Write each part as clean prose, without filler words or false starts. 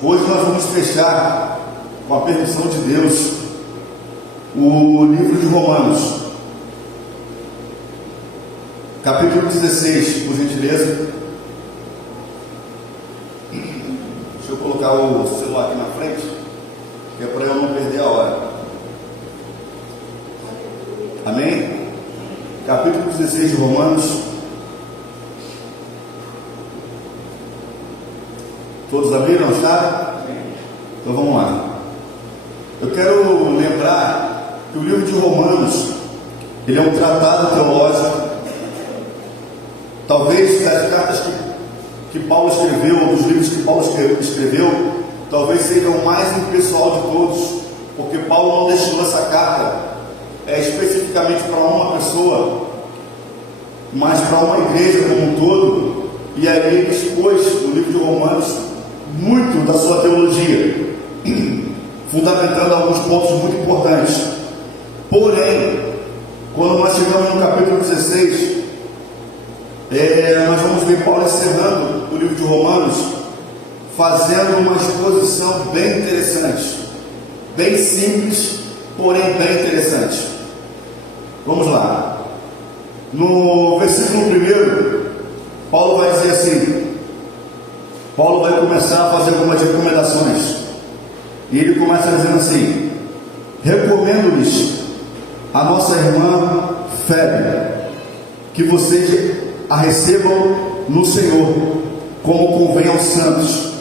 Hoje nós vamos fechar, com a permissão de Deus, o livro de Romanos, capítulo 16, por gentileza. Deixa eu colocar o celular aqui na frente, que é para eu não perder a hora. Amém? Capítulo 16 de Romanos. Todos abriram, está? Então vamos lá. Eu quero lembrar que o livro de Romanos, ele é um tratado teológico, talvez das cartas que Paulo escreveu, ou dos livros que Paulo escreveu, talvez seja o mais impessoal de todos, porque Paulo não destinou essa carta especificamente para uma pessoa, mas para uma igreja como um todo, e aí ele expôs no livro de Romanos muito da sua teologia, fundamentando alguns pontos muito importantes. Porém, quando nós chegamos no capítulo 16, nós vamos ver Paulo encerrando o livro de Romanos, fazendo uma exposição bem interessante, bem simples, porém bem interessante. Vamos lá. No versículo 1, Paulo vai dizer assim, Paulo vai começar a fazer algumas recomendações, e ele começa dizendo assim: recomendo-lhes a nossa irmã Febe, que vocês a recebam no Senhor, como convém aos santos,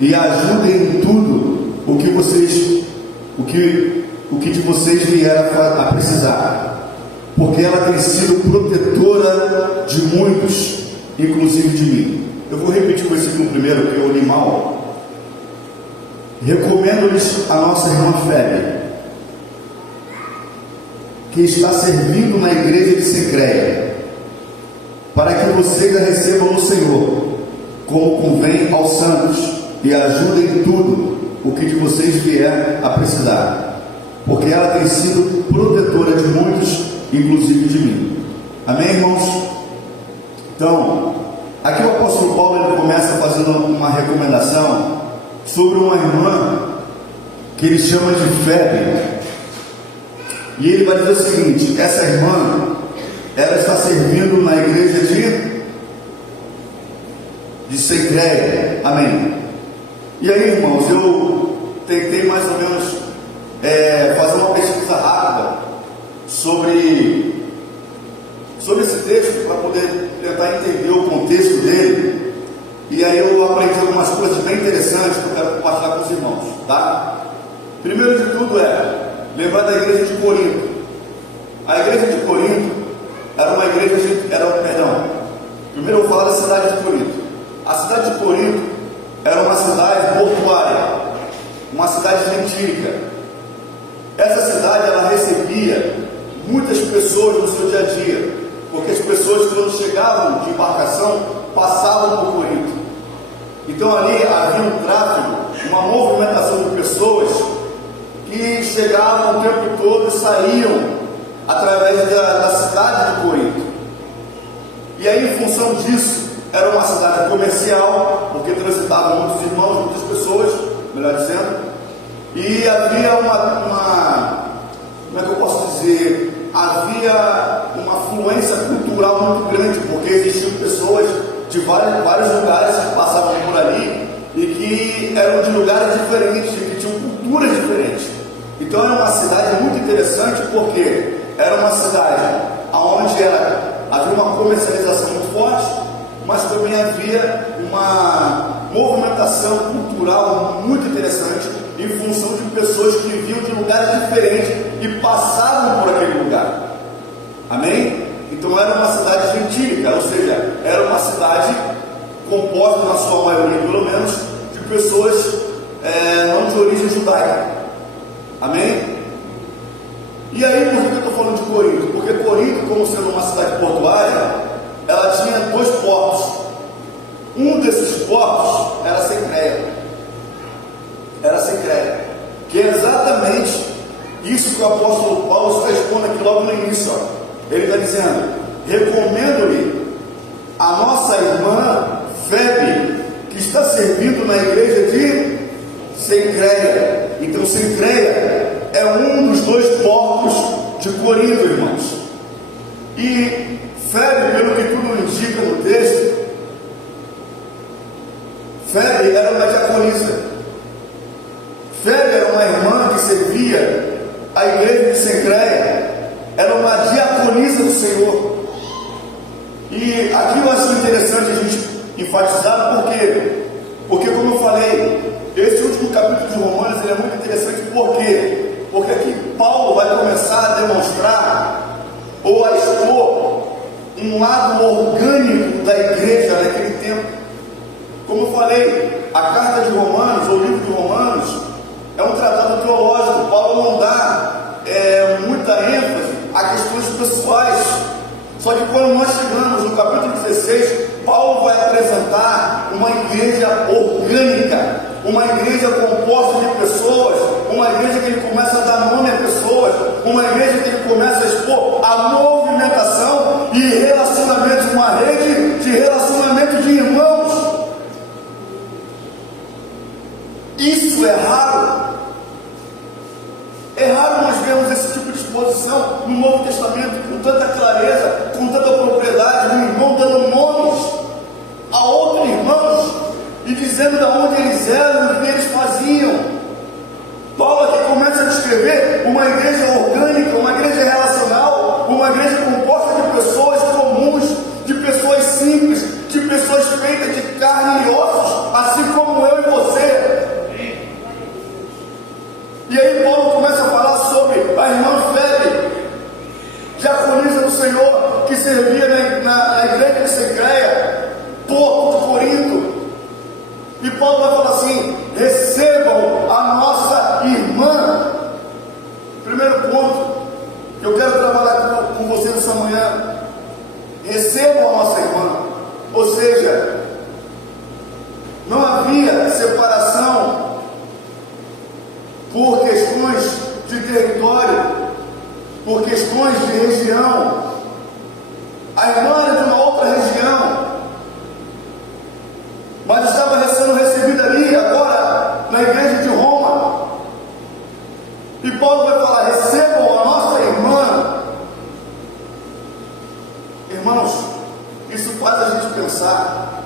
e ajudem em tudo o que de vocês vieram a precisar, porque ela tem sido protetora de muitos, inclusive de mim. Eu vou repetir o versículo primeiro, que eu li mal. Recomendo-lhes a nossa irmã Febe, que está servindo na igreja de Cencreia, para que vocês a recebam no Senhor, como convém aos santos, e ajudem em tudo o que de vocês vier a precisar, porque ela tem sido protetora de muitos, inclusive de mim. Amém, irmãos? Então, aqui o apóstolo Paulo ele começa fazendo uma recomendação sobre uma irmã que ele chama de Febe, e ele vai dizer o seguinte: essa irmã, ela está servindo na igreja de Cencreia. Amém? E aí, irmãos, eu tentei mais ou menos fazer uma pesquisa rápida sobre esse texto, para poder tentar entender o contexto dele, e aí eu aprendi algumas coisas bem interessantes que eu quero compartilhar com os irmãos, tá? Primeiro de tudo lembrar da igreja de Corinto. A igreja de Corinto era uma igreja, primeiro eu vou falar da cidade de Corinto. A cidade de Corinto era uma cidade portuária, uma cidade gentílica. Essa cidade, ela recebia muitas pessoas no seu dia a dia, porque as pessoas, quando chegavam de embarcação, passavam por Corinto. Então ali havia um tráfego, uma movimentação de pessoas que chegavam o tempo todo e saíam através da cidade de Corinto. E aí, em função disso, era uma cidade comercial, porque transitavam muitos irmãos, muitas pessoas, melhor dizendo, e havia como é que eu posso dizer, havia uma fluência cultural muito grande, porque existiam pessoas de vários lugares que passavam por ali e que eram de lugares diferentes, que tinham culturas diferentes. Então era uma cidade muito interessante, porque era uma cidade onde havia uma comercialização muito forte, mas também havia uma movimentação cultural muito interessante, em função de pessoas que vinham de lugares diferentes e passavam por aquele lugar. Amém? Então era uma cidade gentílica, ou seja, era uma cidade composta, na sua maioria pelo menos, de pessoas não de origem judaica. Amém? E aí, por que eu estou falando de Corinto? Porque Corinto, como sendo uma cidade portuária, ela tinha 2 portos. Um desses portos era Cencreia. Que é exatamente isso que o apóstolo Paulo está expondo aqui logo no início. Ele está dizendo: recomendo-lhe a nossa irmã Febe, que está servindo na igreja de Cencreia é um dos 2 portos de Corinto, irmãos. E Febe, pelo que tudo indica no texto, Febe era uma diaconisa. Febe era uma irmã que servia a igreja de Cencreia, era uma diaconisa do Senhor. E aqui eu acho interessante a gente enfatizar, porque como eu falei, esse último capítulo de Romanos ele é muito interessante. Por quê? Porque aqui Paulo vai começar a demonstrar ou a expor um lado orgânico da igreja naquele tempo. Como eu falei, a carta de Romanos, ou o livro de Romanos, é um tratado teológico. Paulo não dá muita ênfase a questões pessoais. Só que quando nós chegamos no capítulo 16, Paulo vai apresentar uma igreja orgânica, uma igreja composta de pessoas, uma igreja que ele começa a dar nome a pessoas, uma igreja que ele começa a expor a movimentação e relacionamento, uma rede de relacionamento de irmãos. Isso é raro. É raro nós vermos esse tipo de exposição no Novo Testamento com tanta clareza, com tanta propriedade, um irmão dando nomes a outros irmãos e dizendo de onde eles eram e o que eles faziam. Paulo aqui começa a descrever uma igreja orgânica, uma igreja relacional, uma igreja composta de pessoas comuns, de pessoas simples, de pessoas feitas de carne e ossos, assim como eu e você. E aí Paulo começa a falar sobre a irmã Febe, diaconisa do Senhor, que servia na igreja de Cencreia, porto de Corinto. E Paulo vai falar assim: recebam a nossa irmã. Primeiro ponto que eu quero trabalhar com você nessa manhã: recebam a nossa irmã. Ou seja, não havia separação por questões de território, por questões de região. A irmã era de uma outra região, mas estava sendo recebida ali, agora, na igreja de Roma. E Paulo vai falar: recebam a nossa irmã. Irmãos, isso faz a gente pensar,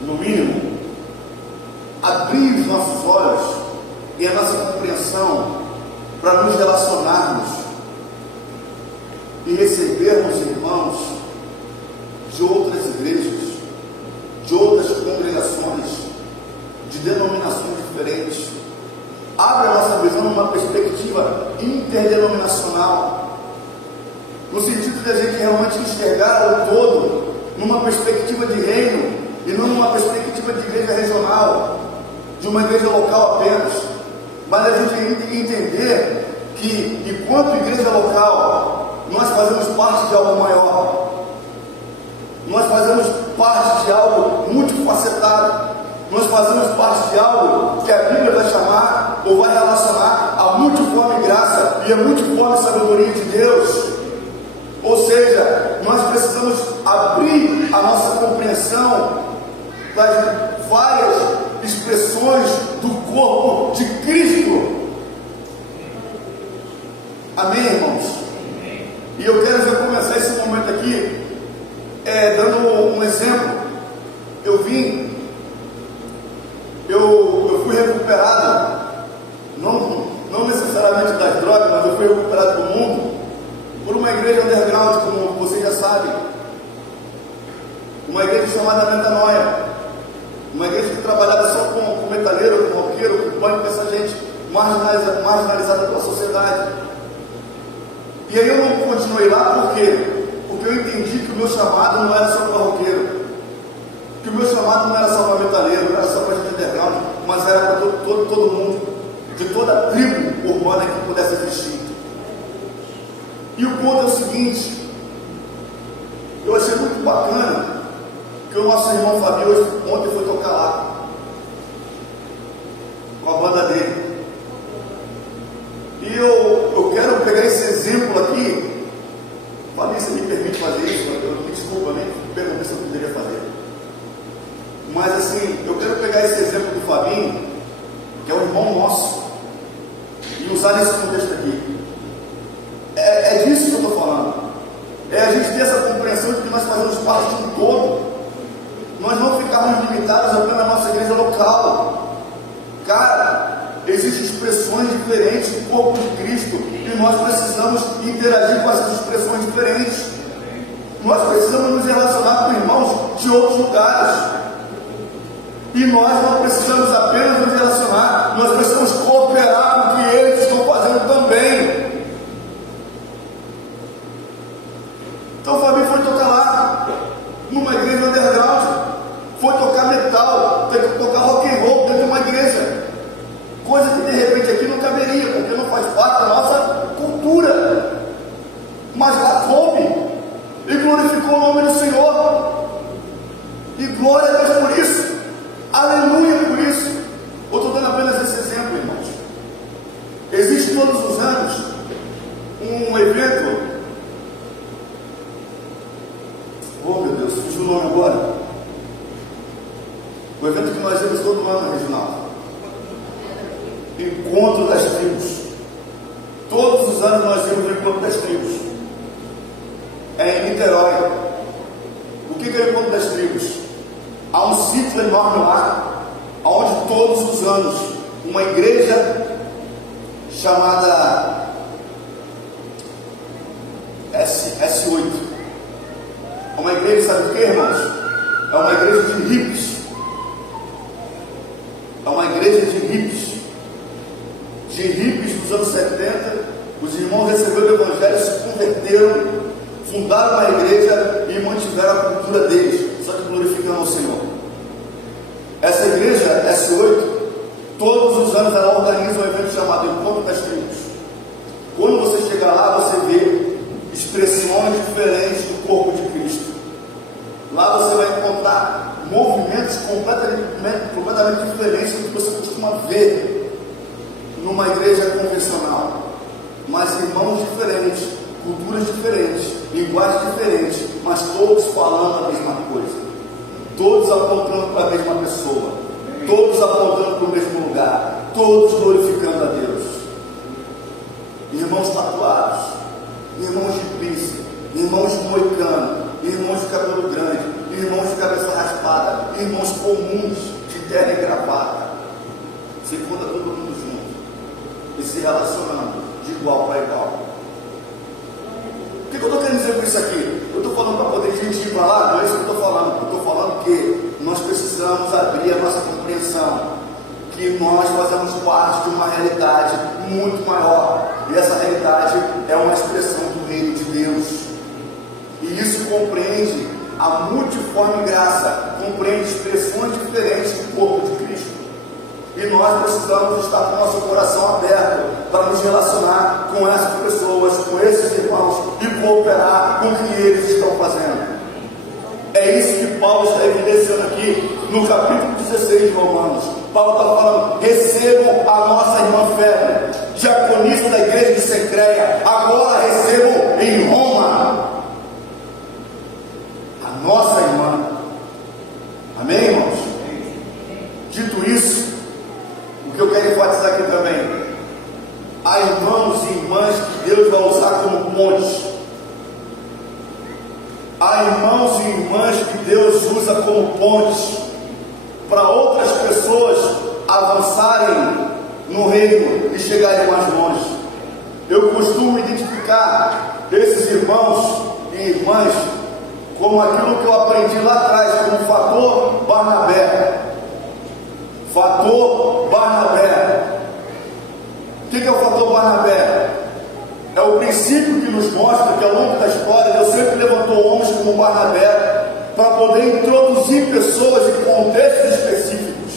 no mínimo, abrir os nossos olhos e a nossa compreensão para nos relacionarmos e recebermos irmãos de outras igrejas, de outras congregações, de denominações diferentes. Abre a nossa visão numa perspectiva interdenominacional, no sentido de a gente realmente enxergar o todo numa perspectiva de reino e não numa perspectiva de igreja regional, de uma igreja local apenas, mas a gente entender que, enquanto igreja local, nós fazemos parte de algo maior, nós fazemos parte de algo multifacetado, nós fazemos parte de algo que a Bíblia vai chamar ou vai relacionar a multiforme graça e a multiforme sabedoria de Deus. Ou seja, nós precisamos abrir a nossa compreensão das várias expressões do corpo de Cristo. Amém, irmãos? E eu quero já começar esse momento aqui dando um exemplo. Eu fui recuperado, não necessariamente das drogas, mas eu fui recuperado do mundo por uma igreja underground, como vocês já sabem, uma igreja chamada Metanoia, uma igreja que trabalhava só com metaleiro, com roqueiro, com punk, com essa gente marginalizada pela sociedade. E aí eu não continuei lá, por quê? Porque eu entendi que o meu chamado não era só para roqueiro, que o meu chamado não era só para metaleiro, não era só para gente underground, mas era para todo mundo, de toda a tribo urbana que pudesse existir. E o ponto é o seguinte: eu achei muito bacana que o nosso irmão Fabio ontem foi tocar lá com a banda dele. E eu quero pegar esse exemplo aqui. Fabio, você me permite fazer isso? Eu me desculpa, nem perguntei se eu poderia fazer. Mas assim, eu quero pegar esse exemplo do Fabinho, que é um irmão nosso, e usar nesse contexto aqui. É disso que eu estou falando. É a gente ter essa compreensão de que nós fazemos parte de um todo. Nós não ficarmos limitados apenas à nossa igreja local. Cara, existem expressões diferentes do corpo de Cristo e nós precisamos interagir com essas expressões diferentes. Nós precisamos nos relacionar com irmãos de outros lugares. E nós não precisamos apenas nos relacionar, nós precisamos cooperar com o que eles estão fazendo também. Então o Fabinho foi tocar lá, numa igreja underground, foi tocar metal, teve que tocar rock and roll dentro de uma igreja, coisa que de repente aqui não caberia, porque não faz parte da nossa cultura, mas lá coube, e glorificou o nome do Senhor, e glória a Deus por isso, aleluia por isso. Eu estou dando apenas esse exemplo, irmãos. Existe todos os anos um evento, oh meu Deus, fugiu o nome agora, o evento que nós vemos todo ano, Reginaldo, Encontro das Tribos. Todos os anos nós vemos o Encontro das Tribos, é em Niterói. O que é o Encontro das Tribos? Há um sítio enorme lá, onde todos os anos uma igreja chamada S8, é uma igreja, sabe o que, irmãos? É uma igreja de hippies. É uma igreja de hippies. De hippies dos anos 70, os irmãos receberam o evangelho, se converteram, fundaram uma igreja e mantiveram a cultura deles, só que glorificando ao Senhor. Essa igreja, S8, todos os anos ela organiza um evento chamado Encontro das Tribos. Quando você chegar lá, você vê expressões diferentes do corpo de Cristo. Lá você vai encontrar movimentos completamente diferentes do que você costuma ver numa igreja convencional. Mas irmãos diferentes, culturas diferentes, linguagens diferentes, mas todos falando a mesma coisa. Todos apontando para a mesma pessoa, todos apontando para o mesmo lugar, todos glorificando a Deus. Irmãos tatuados, irmãos de piercing, irmãos de moicano, irmãos de cabelo grande, irmãos de cabeça raspada, irmãos comuns de terno e gravata. Se encontra todo mundo junto e se relacionando de igual para igual. O que eu estou querendo dizer com isso aqui? Eu estou falando para poder gente ir para lá? Não é isso que eu estou falando. Eu estou falando que nós precisamos abrir a nossa compreensão, que nós fazemos parte de uma realidade muito maior, e essa realidade é uma expressão do reino de Deus, e isso compreende a multiforme graça, compreende expressões diferentes do corpo de Cristo, e nós precisamos estar com o nosso coração aberto para nos relacionar com essas pessoas, com esses irmãos, e cooperar com o que eles estão fazendo. É isso que Paulo está evidenciando aqui no capítulo 16 de Romanos. Paulo está falando: recebam a nossa irmã Febe, diaconisa da igreja de Cencreia, agora recebam em Roma a nossa irmã. Amém, irmãos? Dito isso, o que eu quero enfatizar aqui também: há irmãos e irmãs que Deus vai usar como pontes. Há irmãos e irmãs que Deus usa como pontes para outras pessoas avançarem no reino e chegarem mais longe. Eu costumo identificar esses irmãos e irmãs como aquilo que eu aprendi lá atrás, como fator Barnabé. Fator Barnabé. O que é o fator Barnabé? É o princípio que nos mostra que ao longo da história Deus sempre levantou homens como Barnabé para poder introduzir pessoas em contextos específicos.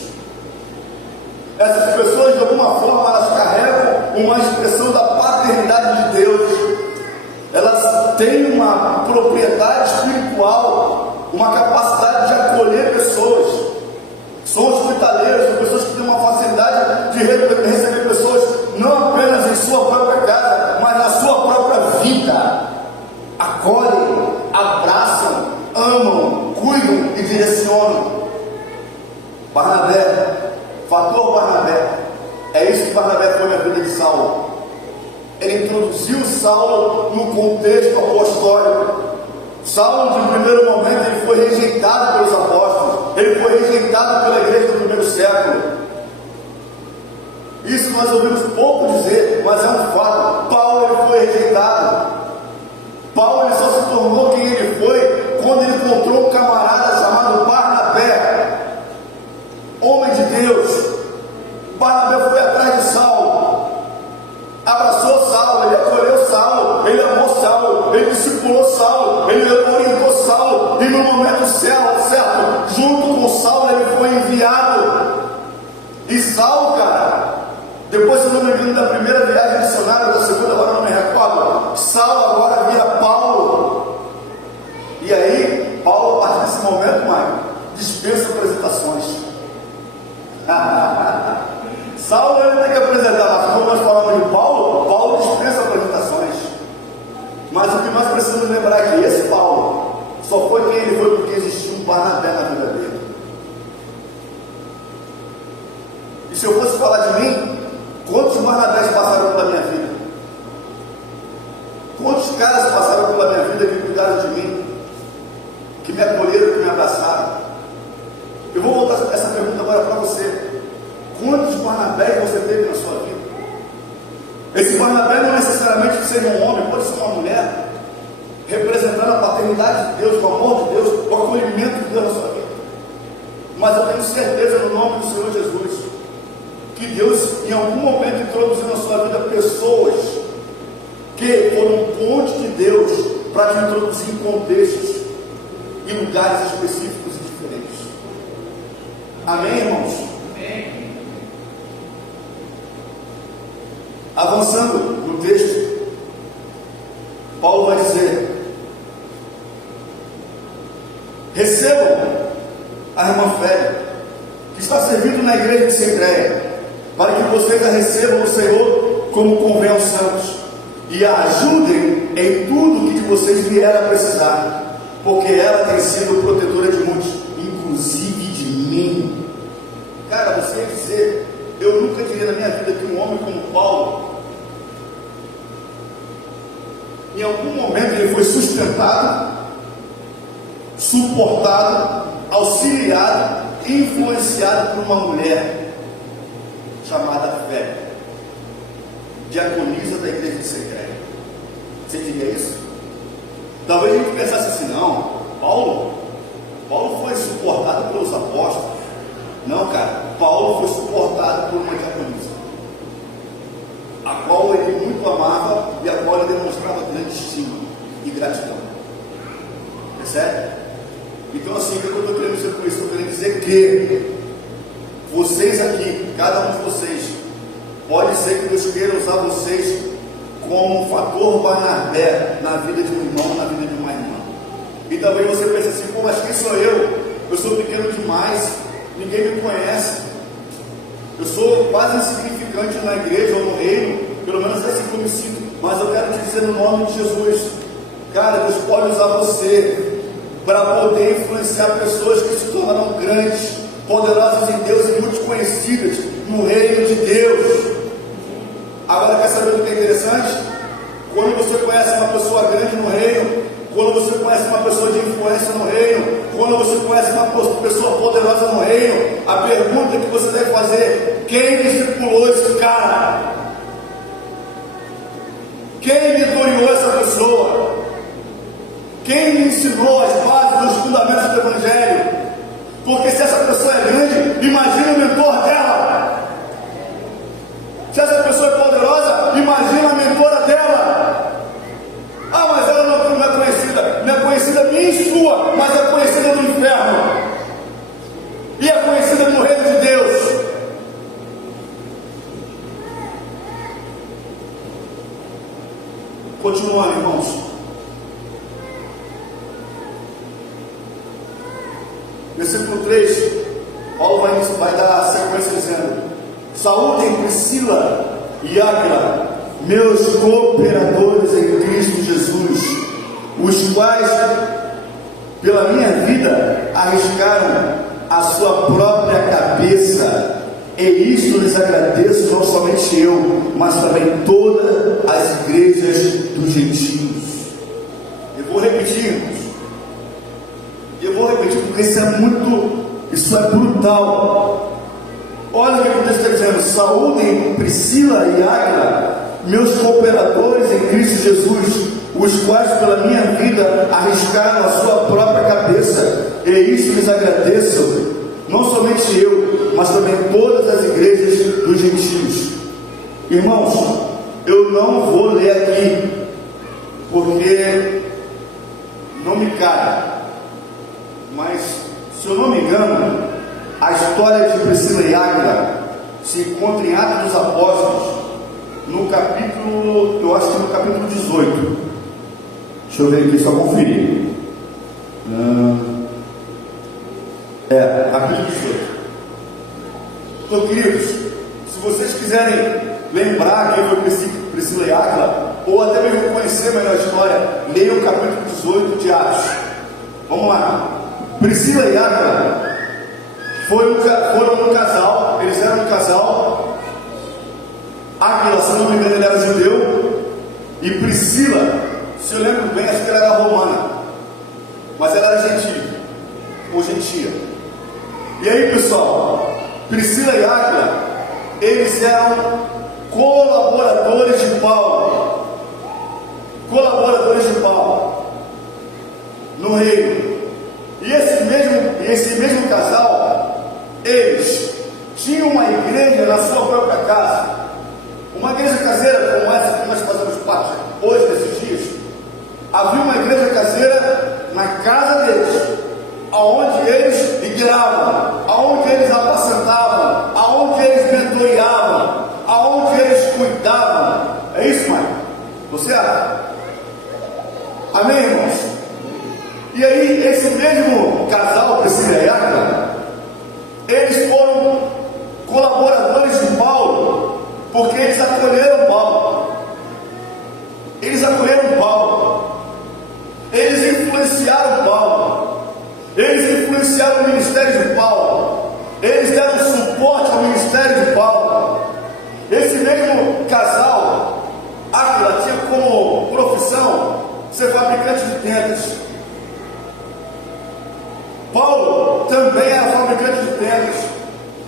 Essas pessoas, de alguma forma, elas carregam uma expressão da paternidade de Deus. Elas têm uma propriedade espiritual, uma capacidade de acolher pessoas. São hospitaleiros, são pessoas que têm uma facilidade de receber pessoas não apenas em sua própria casa, mas na sua própria vida. Acolhem, abraçam, amam, cuidam e direcionam. Barnabé, fator Barnabé, é isso que Barnabé foi na vida de Saulo? Ele introduziu Saulo no contexto apostólico. Saulo, no primeiro momento, ele foi rejeitado pelos apóstolos, ele foi rejeitado pela igreja do primeiro século. Isso nós ouvimos pouco dizer, mas é um fato. Paulo, ele foi rejeitado. Paulo, ele só se tornou quem ele foi quando ele encontrou um camarada chamado Barnabé, homem de Deus. Barnabé foi atrás de Saulo, abraçou Saulo, ele acolheu Saulo, ele amou Saulo, ele discipulou Saulo, ele orientou Saulo, e no momento certo, junto com Saulo, ele foi enviado. E Saulo, cara, depois, se não me engano, da primeira viagem missionária, da segunda, agora não me recordo, Saulo agora vira Paulo. E aí, Paulo, a partir desse momento, mano, dispensa apresentações. Saulo, ele tem que apresentar, mas quando nós falamos de Paulo, Paulo dispensa apresentações. Mas o que nós precisamos lembrar é que esse Paulo só foi quem ele foi porque existiu um Barnabé na vida dele. E se eu fosse falar de mim, quantos Barnabés passaram pela minha vida? Quantos caras passaram pela minha vida que cuidaram de mim, que me acolheram, que me abraçaram? Eu vou voltar essa pergunta agora para você. Quantos Barnabés você teve na sua vida? Esse Barnabé não necessariamente seja um homem, pode ser uma mulher, representando a paternidade de Deus, o amor de Deus, o acolhimento de Deus na sua vida. Mas eu tenho certeza, no nome do Senhor Jesus, que Deus em algum momento introduziu na sua vida pessoas que foram um ponte de Deus para te introduzir em contextos, em lugares específicos e diferentes. Amém, irmãos? Amém. Avançando no texto, Paulo vai dizer: recebam a irmã Félia, que está servindo na igreja de Cencreia, para que vocês a recebam no Senhor como convém aos santos, e a ajudem em tudo que de vocês vierem a precisar, porque ela tem sido protetora de muitos, inclusive de mim. Cara, você ia dizer, eu nunca diria na minha vida que um homem como Paulo, em algum momento ele foi sustentado, suportado, auxiliado, influenciado por uma mulher chamada Fé, diaconisa da igreja de Cencreia. Você diria isso? Talvez a gente pensasse assim: não, Paulo foi suportado pelos apóstolos. Não, cara, Paulo foi suportado por uma diaconisa, a qual ele muito amava e a qual ele demonstrava grande estima e gratidão. Percebe? Então, assim, o que eu estou querendo dizer com isso? Estou querendo dizer que vocês aqui, cada um de vocês, pode ser que Deus queira usar vocês como um fator Barnabé na vida de um irmão, na vida de uma irmã. E talvez você pense assim: pô, mas quem sou eu? Eu sou pequeno demais, ninguém me conhece, eu sou quase insignificante na igreja ou no reino, pelo menos é assim que eu me sinto. Mas eu quero te dizer, no nome de Jesus, cara, Deus pode usar você para poder influenciar pessoas que se tornarão grandes, poderosas em Deus e muito conhecidas no reino de Deus. Agora, quer saber o que é interessante? Quando você conhece uma pessoa grande no reino, quando você conhece uma pessoa de influência no reino, quando você conhece uma pessoa poderosa no reino, a pergunta que você deve fazer: quem discipulou esse cara? Quem mentoreou essa pessoa? Quem me ensinou as bases dos fundamentos do Evangelho? Porque se essa pessoa é grande, imagina o mentor dela. Se essa pessoa é poderosa, imagina a mentora dela. Ah, mas ela não é conhecida. Não é conhecida minha e sua, mas é conhecida no inferno. E é conhecida no reino de Deus. Continuando, irmãos. Versículo 3, Paulo vai dar a sequência dizendo: saúdem Priscila e Áquila, meus cooperadores em Cristo Jesus, os quais, pela minha vida, arriscaram a sua própria cabeça, e isto lhes agradeço não somente somente eu, mas também todas as igrejas dos gentios. Eu vou repetir, irmãos. Eu vou repetir porque isso é brutal. Olha o que o texto está dizendo: saúdem Priscila e Áquila, meus cooperadores em Cristo Jesus, os quais pela minha vida arriscaram a sua própria cabeça, e isso lhes agradeço, não somente eu, mas também todas as igrejas dos gentios. Irmãos, eu não vou ler aqui, porque não me cabe, mas se eu não me engano, a história de Priscila e Áquila se encontra em Atos dos Apóstolos, no capítulo, eu acho que no capítulo 18. Deixa eu ver aqui, só conferir. Capítulo 18. Então, queridos, se vocês quiserem lembrar quem foi Priscila e Áquila, ou até mesmo conhecer melhor a história, leiam o capítulo 18 de Atos. Vamos lá. Priscila e Áquila foram um casal, eles eram um casal. Áquila, se não me engano, ele era judeu, e Priscila, se eu lembro bem, acho que ela era romana, mas ela era gentia, ou gentia. E aí, pessoal, Priscila e Áquila, eles eram colaboradores de Paulo, no reino. E esse mesmo casal, eles tinham uma igreja na sua própria casa, uma igreja caseira como essa que nós fazemos parte hoje, nesses dias. Havia uma igreja caseira na casa deles, aonde eles igrejavam, aonde eles apacentavam, aonde eles mentoreavam, aonde eles cuidavam. É isso, mãe? Você acha? Amém, irmãos? E aí, esse mesmo casal, Priscila e Áquila, eles foram colaboradores de Paulo, porque eles acolheram Paulo. Eles influenciaram Paulo. Eles influenciaram o ministério de Paulo. Eles deram suporte ao ministério de Paulo. Esse mesmo casal, Áquila, tinha como profissão ser fabricante de tendas. Paulo também era fabricante de tendas.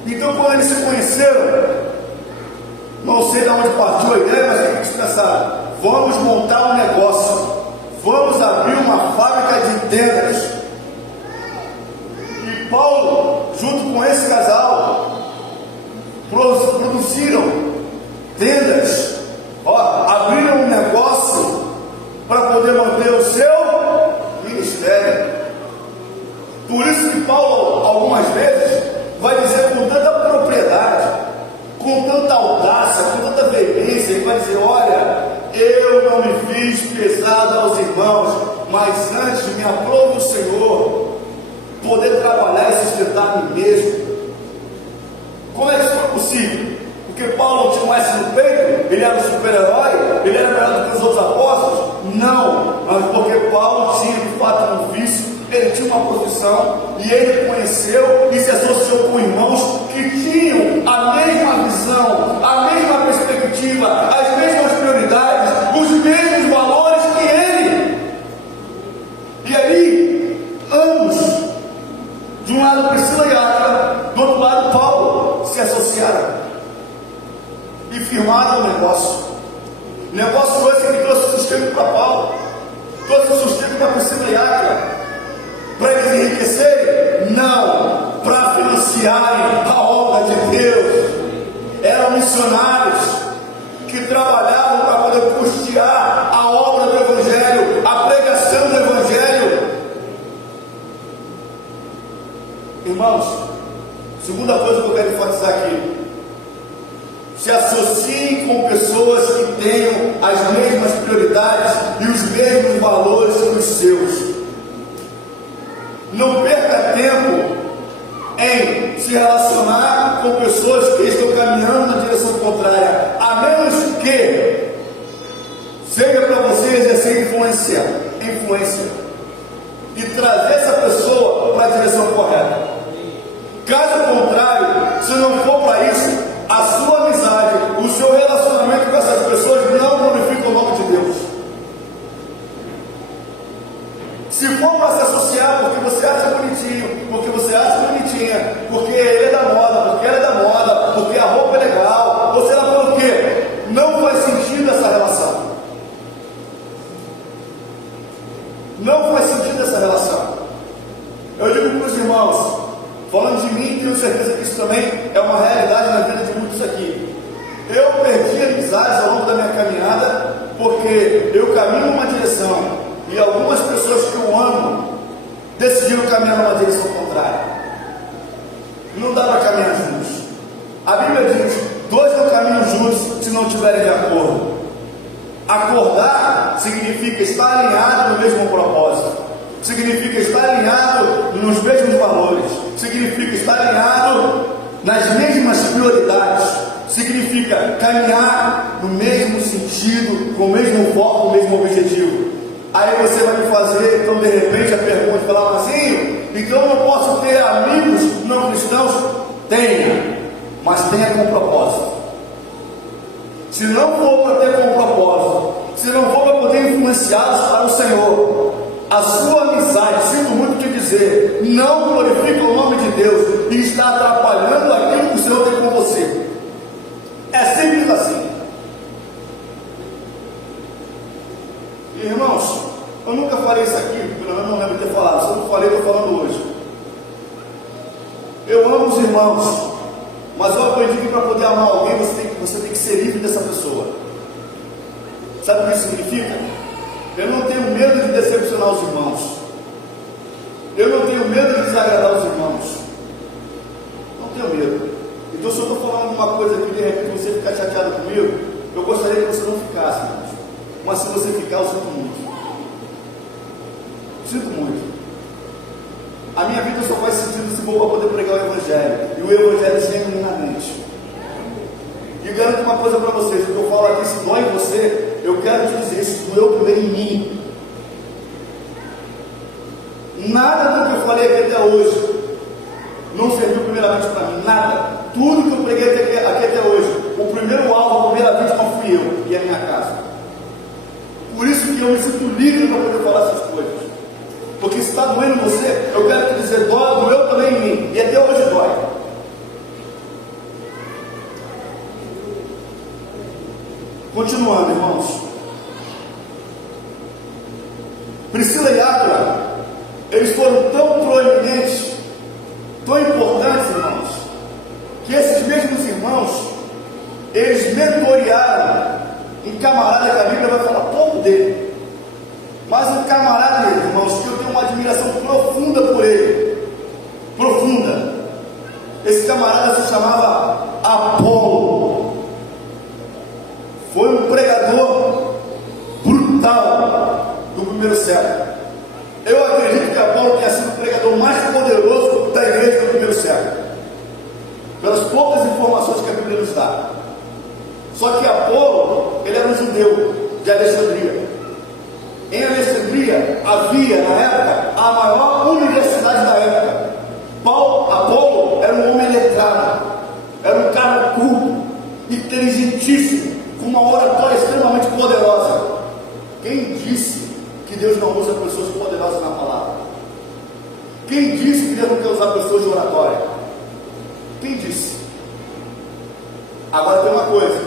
Então, quando eles se conheceram, não sei de onde partiu a ideia, mas eles pensaram: vamos montar um negócio, vamos abrir uma fábrica de tendas. E Paulo, junto com esse casal, produziram tendas, abriram um negócio para poder manter o seu ministério. Por isso que Paulo, algumas vezes, vai dizer com tanta propriedade, com tanta audácia, com tanta veemência, ele vai dizer: olha, eu não me fiz pesado aos irmãos, mas antes me aprove o Senhor poder trabalhar e sustentar a mim mesmo. Como é que isso foi possível? Porque Paulo tinha um S no peito? Ele era um super-herói? Ele era melhor do que os outros apóstolos? Não, mas porque Paulo tinha de fato um vício. Ele tinha uma profissão e ele conheceu e se associou com irmãos que tinham a mesma visão, a mesma perspectiva, as mesmas prioridades, os mesmos valores que ele. E aí, ambos, de um lado Priscila e Áquila, do outro lado Paulo, se associaram e firmaram o negócio. Negócio esse que trouxe sustento para Paulo, trouxe sustento para Priscila e Áquila. Para eles enriquecerem? Não, para financiarem a obra de Deus. Eram missionários que trabalhavam para poder custear a obra do Evangelho, a pregação do Evangelho. Irmãos, segunda coisa que eu quero enfatizar aqui: se associem com pessoas que tenham as mesmas prioridades e os mesmos valores que os seus. Não perca tempo em se relacionar com pessoas que estão caminhando na direção contrária, a menos que seja para você exercer influência e trazer essa pessoa para a direção correta. Caso contrário, se não for para isso, a sua amizade, o seu Eu perdi amizades ao longo da minha caminhada, porque eu caminho numa direção e algumas pessoas que eu amo decidiram caminhar numa direção contrária. Não dá para caminhar juntos. A Bíblia diz: dois não caminham juntos se não estiverem de acordo. Acordar significa estar alinhado no mesmo propósito, significa estar alinhado nos mesmos valores, significa estar alinhado nas mesmas prioridades, significa caminhar no mesmo sentido, com o mesmo foco, com o mesmo objetivo. Aí você vai me fazer, então, de repente, a pergunta, falar assim: então eu não posso ter amigos não cristãos? Tenha, mas tenha com propósito. Se não for para ter com propósito, se não for para poder influenciá-los para o Senhor, a sua amizade, sinto muito te dizer, não glorifica o nome de Deus e está atrapalhando aquilo que o Senhor tem com você. É simples assim. Irmãos, eu nunca falei isso aqui, eu não lembro de ter falado. Se eu não falei, estou falando hoje. Eu amo os irmãos, mas eu aprendi que para poder amar alguém, você tem que ser livre dessa pessoa. Sabe o que isso significa? Eu não tenho medo de decepcionar os irmãos. Eu não tenho medo de desagradar os irmãos. Não tenho medo. Então, se eu estou falando uma coisa que de repente você ficar chateado comigo, eu gostaria que você não ficasse, irmãos. Mas se você ficar, eu sinto muito. Sinto muito. A minha vida só faz sentido se for para poder pregar o Evangelho. E o Evangelho genuinamente. E eu garanto uma coisa para vocês: o que eu falo aqui, se dói em você, eu quero te dizer, isso doeu primeiro em mim. Nada do que eu falei aqui até hoje não serviu primeiramente para mim. Nada. Tudo que eu preguei aqui até hoje, o primeiro alvo, a primeira vítima fui eu e a minha casa. Por isso que eu me sinto livre para poder falar essas coisas. Porque se está doendo em você, eu quero te dizer, doeu também em mim. E até hoje dói. Continuando, irmãos. Priscila e Áquila, eles foram tão proeminentes, tão importantes, irmãos, que esses mesmos irmãos, eles mentorearam um camarada que a Bíblia vai falar pouco dele. Mas um camarada, irmãos, que eu tenho uma admiração profunda por ele. Profunda. Esse camarada se chamava Apolo. Foi um pregador brutal do primeiro século. Eu acredito que Apolo tenha sido o pregador mais poderoso da igreja do primeiro século, pelas poucas informações que a Bíblia nos dá. Só que Apolo, ele era um judeu de Alexandria. Em Alexandria havia, na época, a maior universidade da época. Apolo era um homem letrado, era um cara culto, inteligentíssimo, com uma oratória extremamente poderosa. Quem disse que Deus não usa pessoas poderosas na palavra? Quem disse que Deus não quer usar pessoas de oratória? Quem disse? Agora tem uma coisa: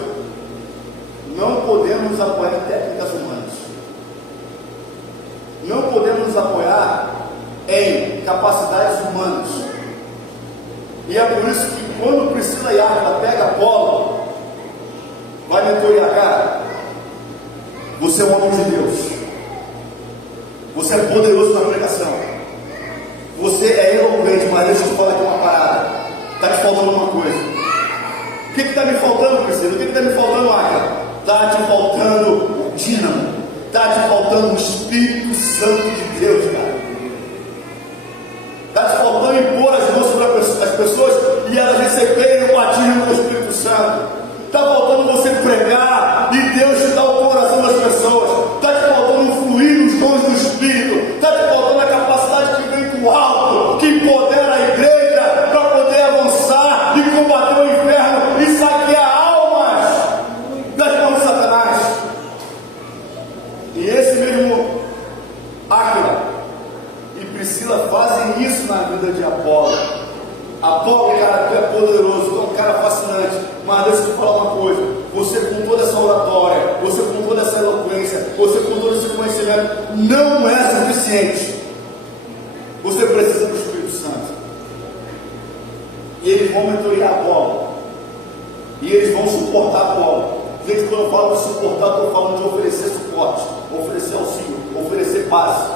não podemos nos apoiar em técnicas humanas. Não podemos nos apoiar em capacidades humanas. E é por isso que quando Priscila e Áquila pega Apolo, vai mentorear, cara, você é um homem de Deus, você é poderoso na pregação, você é eloquente, mas deixa eu te falar aqui uma parada, está te faltando uma coisa. O que está me faltando, Priscila? O que está me faltando, Áquila? Está te faltando o dínamo, está te faltando o Espírito Santo de Deus, cara. Está te faltando impor as mãos sobre as pessoas e elas receberem o batismo do Espírito Santo. Está faltando você pregar e Deus te dá o coração das pessoas. Está te faltando fluir os dons do Espírito. Está te faltando a capacidade que vem do alto, que empodera a igreja para poder avançar e combater o inferno e saquear almas das mãos de Satanás. E esse mesmo Áquila e Priscila fazem isso na vida de Apolo. Apolo, cara, tu é poderoso, tu é um cara fascinante, mas deixa eu te falar uma coisa: você com toda essa oratória, você com toda essa eloquência, você com todo esse conhecimento, não é suficiente. Você precisa do Espírito Santo. E eles vão mentorear Apolo. E eles vão suportar Paulo. Gente, quando eu falo de suportar, eu estou falando de oferecer suporte, oferecer auxílio, oferecer paz.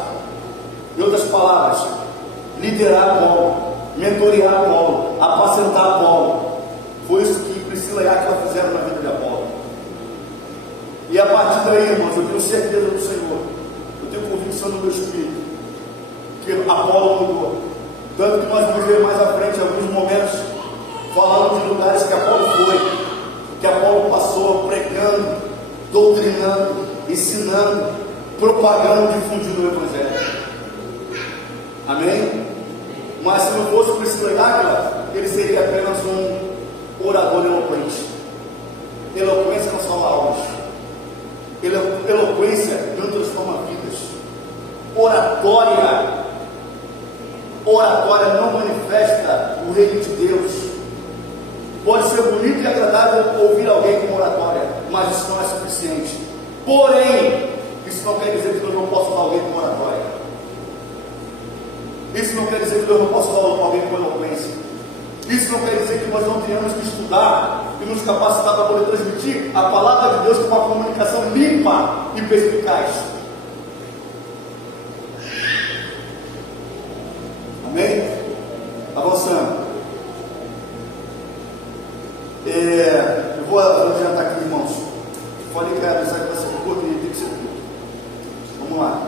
Em outras palavras, liderar Paulo, mentorear Paulo, apacentar Paulo. Foi isso que Priscila e Áquila fizeram na vida de Apolo. E a partir daí, irmãos, eu tenho certeza do Senhor, eu tenho convicção no meu espírito, que Apolo mudou. Tanto que nós vamos ver mais à frente alguns momentos falando de lugares que Apolo foi, que Apolo passou pregando, doutrinando, ensinando, propagando, difundindo o Evangelho. Amém? Mas se não fosse Priscila e Áquila, ele seria apenas um orador eloquente. Eloquência não salva almas. Eloquência não transforma vidas. Oratória não manifesta o reino de Deus. Pode ser bonito e agradável ouvir alguém com oratória, mas isso não é suficiente. Porém, isso não quer dizer que Deus não possa falar alguém com oratória. Isso não quer dizer que Deus não possa falar alguém com eloquência. Isso não quer dizer que nós não tenhamos que estudar e nos capacitar para poder transmitir a palavra de Deus com uma comunicação limpa e perspicaz. Amém? Avançando. Eu vou adiantar aqui, irmãos. Falei que a mensagem vai ser curta e tem que ser curta. Vamos lá.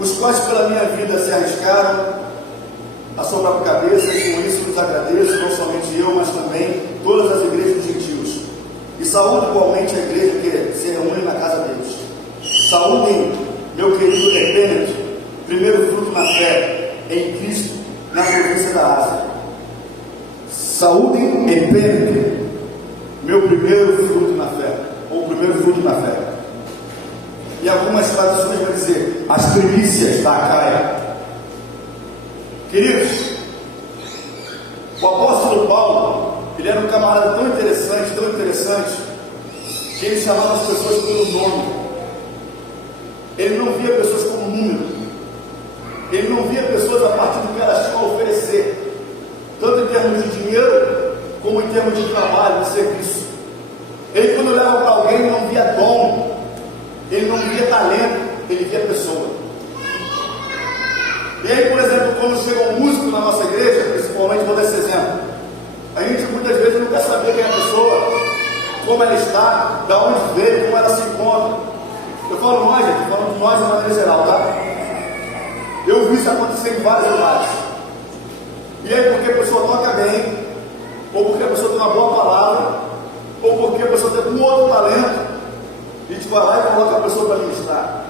Os quais pela minha vida se arriscaram a sua própria cabeça, e com isso nos agradeço, não somente eu, mas também todas as igrejas dos gentios. E saúde igualmente a igreja que se reúne na casa deles. Saúdem meu querido Epêneto, primeiro fruto na fé, em Cristo, na província da Ásia. Saúdem Epêneto, meu primeiro fruto na fé, ou primeiro fruto na fé. E algumas traduções vão dizer, as primícias da Acaia. Queridos, o apóstolo Paulo, ele era um camarada tão interessante, que ele chamava as pessoas pelo nome. Ele não via pessoas como número. Ele não via pessoas a partir do que elas tinham a oferecer, tanto em termos de dinheiro, como em termos de trabalho, de serviço. Ele, quando olhava para alguém, ele não via dom, ele não via talento, ele via pessoa. E aí, por exemplo, quando chega um músico na nossa igreja, principalmente, vou dar esse exemplo, a gente muitas vezes não quer saber quem é a pessoa, como ela está, de onde veio, como ela se encontra. Eu falo nós, gente, falando de nós de maneira geral, tá? Eu vi isso acontecer em vários lugares. E aí, porque a pessoa toca bem, ou porque a pessoa tem uma boa palavra, ou porque a pessoa tem um outro talento, a gente vai lá e coloca a pessoa para ministrar.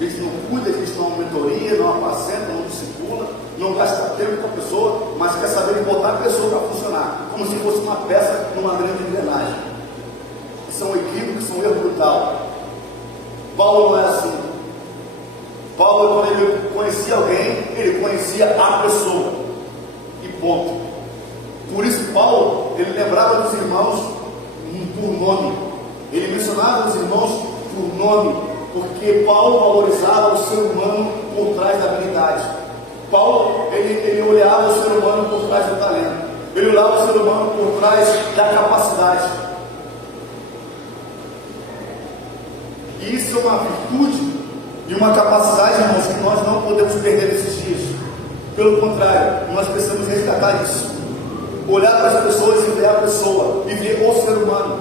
A gente não cuida, a gente não mentoria, não apacenta, não discipula, não gasta tempo com a pessoa, mas quer saber botar a pessoa para funcionar, como se fosse uma peça numa grande engrenagem. Isso é um equívoco, isso é um erro brutal. Paulo não era assim. Paulo, quando ele conhecia alguém, ele conhecia a pessoa. E ponto. Por isso, Paulo, ele lembrava dos irmãos por nome. Ele mencionava os irmãos por nome. Porque Paulo valorizava o ser humano por trás da habilidade. Paulo, ele olhava o ser humano por trás do talento. Ele olhava o ser humano por trás da capacidade. E isso é uma virtude e uma capacidade, irmãos, que nós não podemos perder nesses dias. Pelo contrário, nós precisamos resgatar isso. Olhar para as pessoas e ver a pessoa, e ver o ser humano.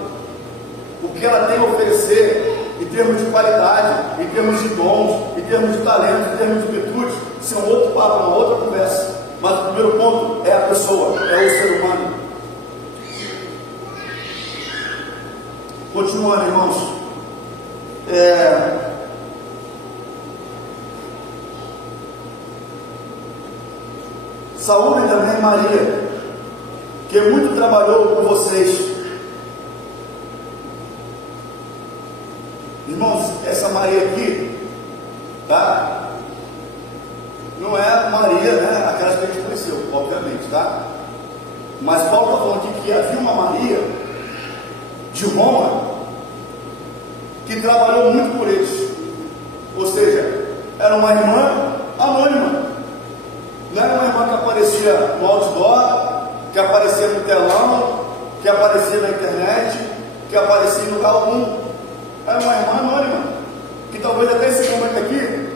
O que ela tem a oferecer em termos de qualidade, em termos de dons, em termos de talento, em termos de virtudes, isso é um outro papo, uma outra conversa. Mas o primeiro ponto é a pessoa, é o ser humano. Continuando, irmãos. Saúde também Maria, que muito trabalhou com vocês. Irmãos, essa Maria aqui, tá? Não é Maria, né? Aquelas que a gente conheceu, obviamente, tá? Mas Paulo está falando aqui que havia uma Maria de Roma que trabalhou muito por eles. Ou seja, era uma irmã anônima. Não era uma irmã que aparecia no outdoor, que aparecia no telão, que aparecia na internet, que aparecia em lugar algum. Era uma irmã anônima, que talvez até esse momento aqui,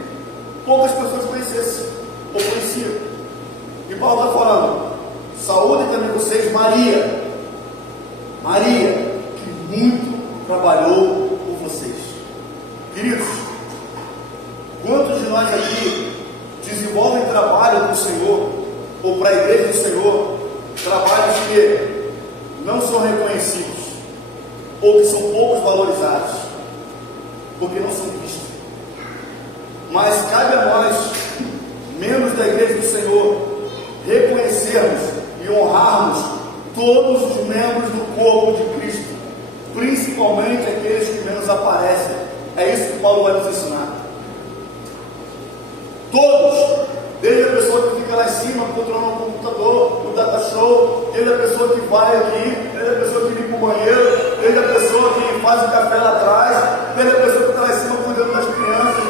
poucas pessoas conhecessem, ou conheciam. E Paulo está falando, saúde também vocês, Maria, que muito trabalhou por vocês. Queridos, quantos de nós aqui desenvolvem trabalho para o Senhor, ou para a igreja do Senhor, trabalhos que não são reconhecidos, ou que são poucos valorizados, porque não são vistos. Mas cabe a nós, membros da igreja do Senhor, reconhecermos e honrarmos todos os membros do corpo de Cristo, principalmente aqueles que menos aparecem. É isso que Paulo vai nos ensinar. Todos, desde a pessoa que fica lá em cima controlando o computador, o data show, desde a pessoa que vai aqui, desde a pessoa que limpa o banheiro, desde a pessoa que faz o café lá atrás, desde a pessoa que está lá em cima cuidando das crianças,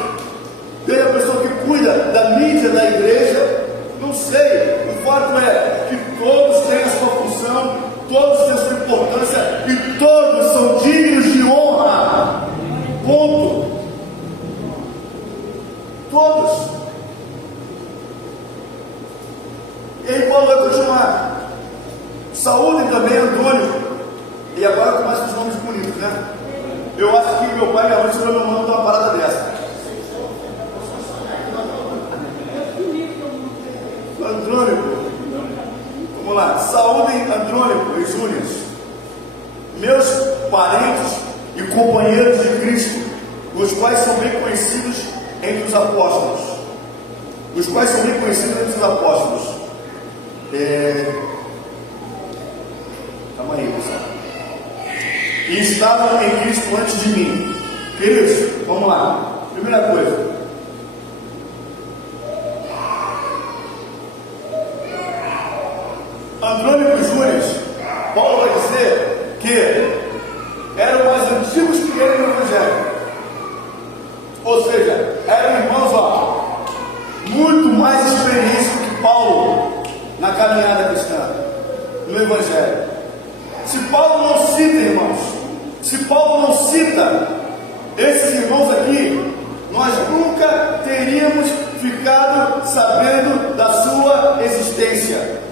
desde a pessoa que cuida da mídia da igreja. Não sei, o fato é que todos têm a sua função, todos têm a sua importância e todos são dignos de honra. Ponto. Todos. E aí Paulo vai continuar. Saúde também Antônio. E agora começa os nomes bonitos, né? Eu acho que meu pai e minha mãe tirou meu nome de uma parada dessa. Andrônico. Vamos lá. Saúde Andrônico e Júnior, meus parentes e companheiros de Cristo, os quais são bem conhecidos entre os apóstolos. Calma aí, pessoal. E estavam em Cristo antes de mim. Queridos, vamos lá. Primeira coisa. Andrônico e Júnior, Paulo vai dizer que eram mais antigos que ele no Evangelho. Ou seja, eram irmãos muito mais experientes que Paulo na caminhada cristã, no Evangelho. Se Paulo não cita, irmãos, se Paulo não cita esses irmãos aqui, nós nunca teríamos ficado sabendo da sua existência.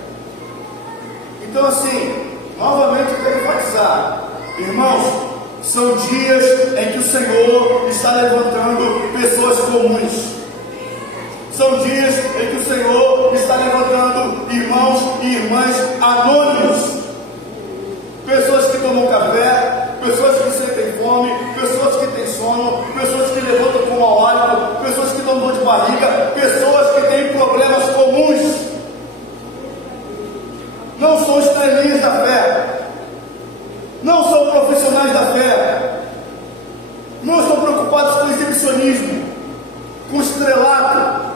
Então, assim, novamente eu quero enfatizar, irmãos, são dias em que o Senhor está levantando pessoas comuns. São dias em que o Senhor está levantando irmãos e irmãs anônimos. Pessoas que tomam café, pessoas que sentem fome, pessoas que têm sono, pessoas que levantam com mau hálito, pessoas que dão dor de barriga, pessoas que têm problemas comuns. Não são estrelinhas da fé, não são profissionais da fé, não estão preocupados com exibicionismo, com estrelato.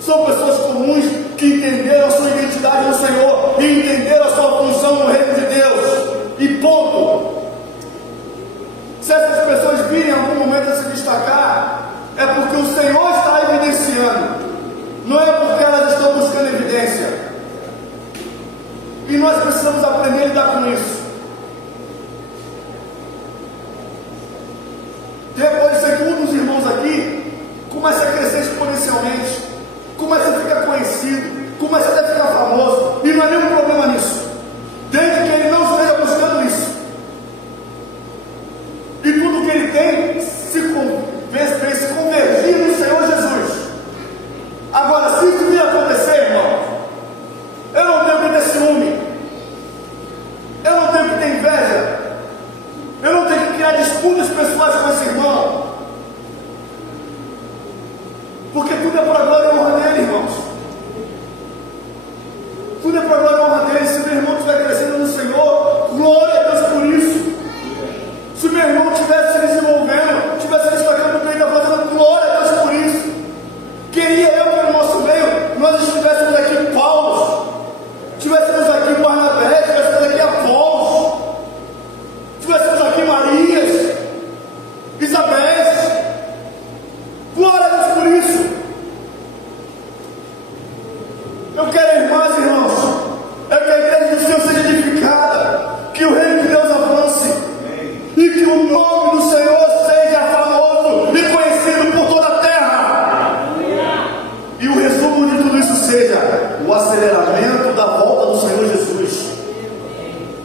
São pessoas comuns que entenderam a sua identidade no Senhor e entenderam a sua função no reino de Deus. E ponto. Se essas pessoas virem em algum momento a se destacar, é porque o Senhor está evidenciando, não é porque elas estão buscando evidência. E nós precisamos aprender a lidar com isso. Pode ser que um dos irmãos aqui comece a crescer exponencialmente, comece a ficar conhecido, comece até a ficar famoso, e não há nenhum problema nisso, desde que ele não esteja buscando isso. E tudo que ele tem se convergir no Senhor Jesus. Agora, se isso vir acontecer, irmão, eu não tenho que ter ciúme, eu não tenho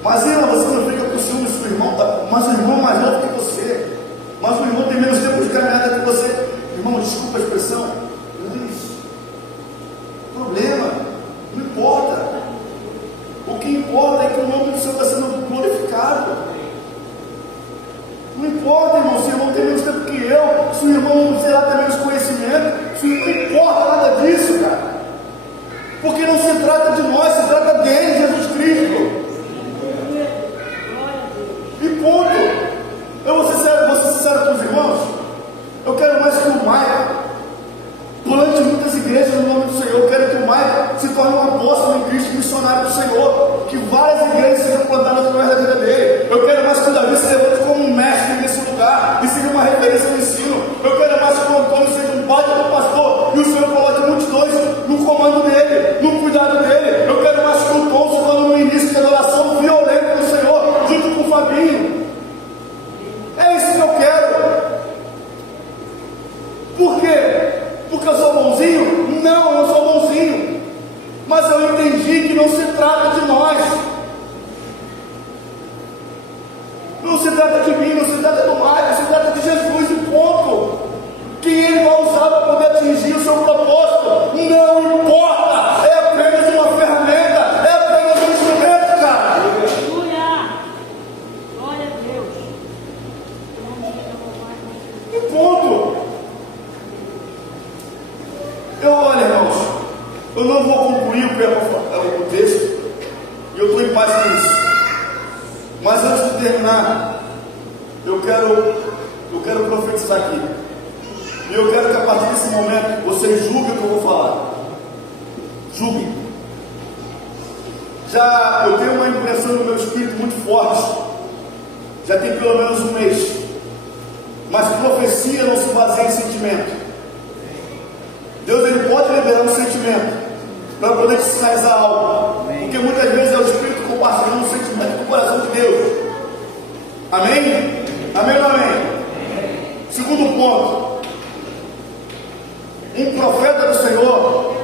Mas irmão, você não fica com ciúme se o irmão mas o irmão é mais novo que você, mas o irmão tem menos tempo de caminhada que você. Irmão, desculpa a expressão, mas é isso. Problema, não importa. O que importa é que o nome do Senhor está sendo glorificado. Não importa, irmão, se o irmão tem menos tempo que eu, se o irmão, sei lá, tem menos conhecimento, se não importa nada disso, cara. Porque não se trata de nós, se trata dele, Jesus Cristo. E ponto. Eu vou ser sincero com os irmãos. Eu quero mais que o Maicon plante muitas igrejas no nome do Senhor. Eu quero que o Maicon se torne um apóstolo em Cristo, missionário do Senhor. Que várias igrejas sejam plantadas através da vida dele. Eu quero mais que o Davi se levante como um mestre nesse lugar e seja uma referência no ensino. Eu quero mais que o Antônio seja um pai do pastor e o Senhor coloque multidões no comando dele, no cuidado dele. Eu quero mais que o Tom se torne um início de adoração violento do Senhor, junto com o Fabinho. É isso que eu quero. Por quê? Porque eu sou bonzinho? Não, eu sou bonzinho. Mas eu entendi que não se trata de nós. Não se trata de mim, não se trata do Maicon, se trata de Jesus e ponto. Que ele vai usar para poder atingir o seu propósito. Não importa. É apenas uma ferramenta. É apenas um instrumento, cara. Aleluia. Glória a Deus. E ponto. Olha, irmãos, eu não vou concluir o texto, e eu estou em paz com isso. Mas antes de terminar, eu quero profetizar aqui. E eu quero que a partir desse momento vocês julguem o que eu vou falar. Julguem. Já eu tenho uma impressão no meu espírito muito forte. Já tem pelo menos um mês. Mas profecia não se baseia em sentimento. Deus ele pode liberar um sentimento para poder te sinalizar algo. Porque muitas vezes é o Espírito compartilhando um sentimento com o coração de Deus. Amém? Amém ou não amém? Segundo ponto. Um profeta do Senhor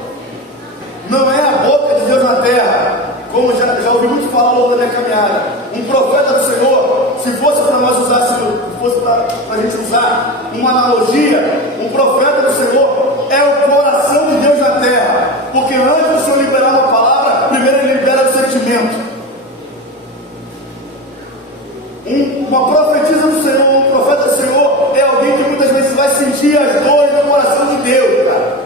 não é a boca de Deus na terra, como já ouvi muito falar ao longo da minha caminhada. Um profeta do Senhor, se fosse para nós usar, se fosse para a gente usar uma analogia, um profeta do Senhor é o coração de Deus na terra. Porque antes do Senhor liberar uma palavra, primeiro ele libera o sentimento. Uma profetisa do Senhor, um profeta do Senhor é alguém que muitas vezes vai sentir as dores do coração de Deus, cara.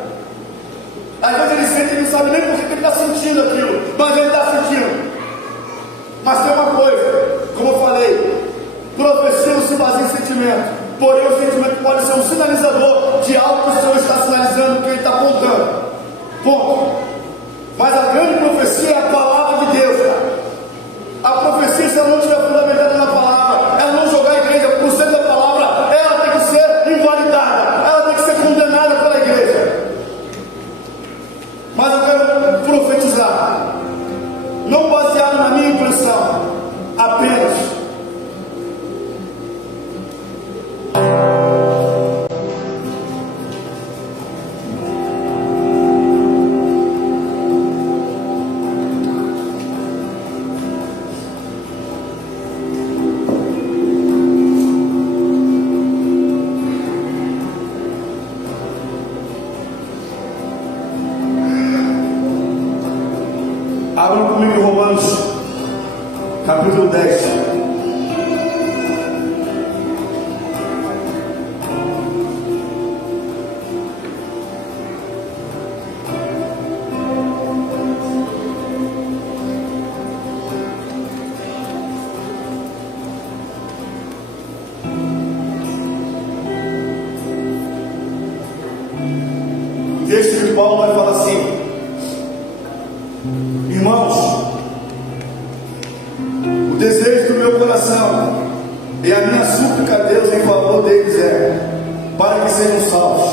Às vezes ele sente e não sabe nem por que ele está sentindo aquilo, mas ele está sentindo. Mas tem uma coisa, como eu falei, profecia não se baseia em sentimento, porém o sentimento pode ser um sinalizador de algo que o Senhor está sinalizando, que ele está apontando. Ponto. Mas a grande profecia é a palavra de Deus, cara. A profecia, se ela não estiver fundamentada na palavra, ela não jogar a igreja por cento da palavra, ela tem que ser invalidada, ela tem que ser condenada pela igreja. Mas eu quero profetizar, não baseado na minha impressão, apenas. Abram comigo em Romanos, capítulo 10. O texto de Paulo vai falar assim: irmãos, o desejo do meu coração e a minha súplica a Deus em favor deles é para que sejam salvos,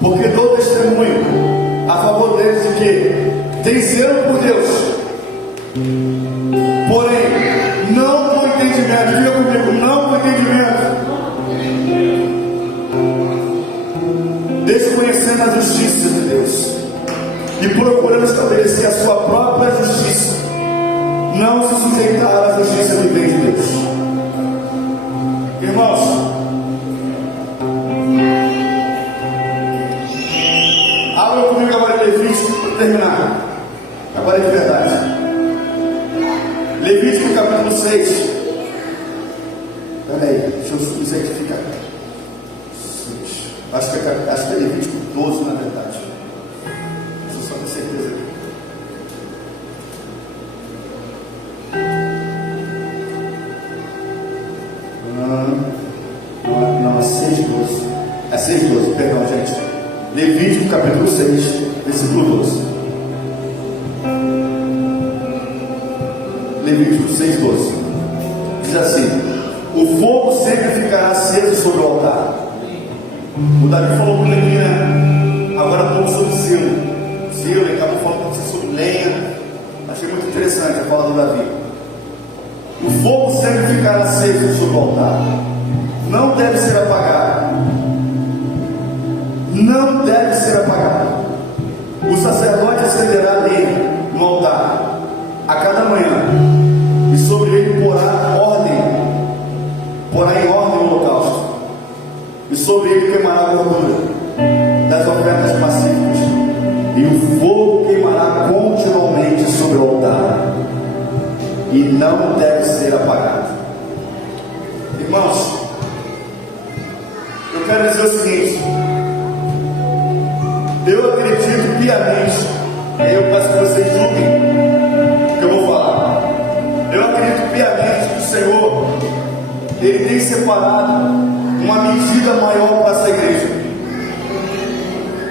porque dou testemunho a favor deles de que têm zelo por Deus, porém não com entendimento. Diga comigo, não com entendimento, desconhecendo a justiça de Deus e procurando estabelecer a sua própria justiça, não se sujeitar à justiça que vem de Deus. Irmãos, abra comigo agora em Levítico para terminar. Agora é de verdade. Levítico capítulo 6. Peraí, deixa eu me certificar. Acho que é Levítico 12, na verdade. Deixa eu só ter certeza aqui. Não, é 6:12. É 6:12, perdão, gente. Levítico capítulo 6, versículo 12. Levítico 6:12. Diz assim: o fogo sempre ficará aceso sobre o altar. O Davi falou com Levi, né? Agora um pouco sobre selo. Ele acabou falando sobre lenha. Achei muito interessante a fala do Davi. O fogo sempre ficará aceso sobre o altar. Não deve ser apagado. Não deve ser apagado. O sacerdote acenderá a lenha no altar a cada manhã, e sobre ele porá em ordem o holocausto, e sobre ele queimará a gordura das ofertas pacíficas, e o fogo queimará continuamente sobre o altar, e não deve ser apagado. Irmãos, eu quero dizer o seguinte: eu acredito piamente, eu peço que vocês julguem o que eu vou falar. Eu acredito piamente que o Senhor, Ele tem separado uma medida maior para essa igreja,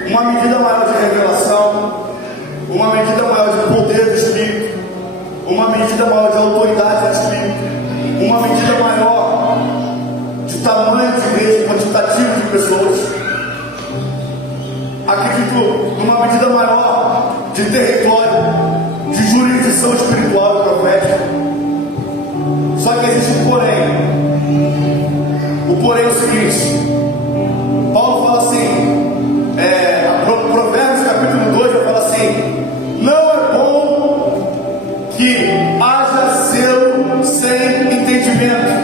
uma medida maior de revelação, uma medida maior de poder do Espírito, uma medida maior de autoridade do Espírito, uma medida maior de tamanho de igreja, quantitativo de pessoas. Acredito numa medida maior de território, de jurisdição espiritual e profética. Só que existe um porém. O porém é o seguinte: Paulo fala assim, Provérbios capítulo 2 vai falar assim: não é bom que haja zelo sem entendimento.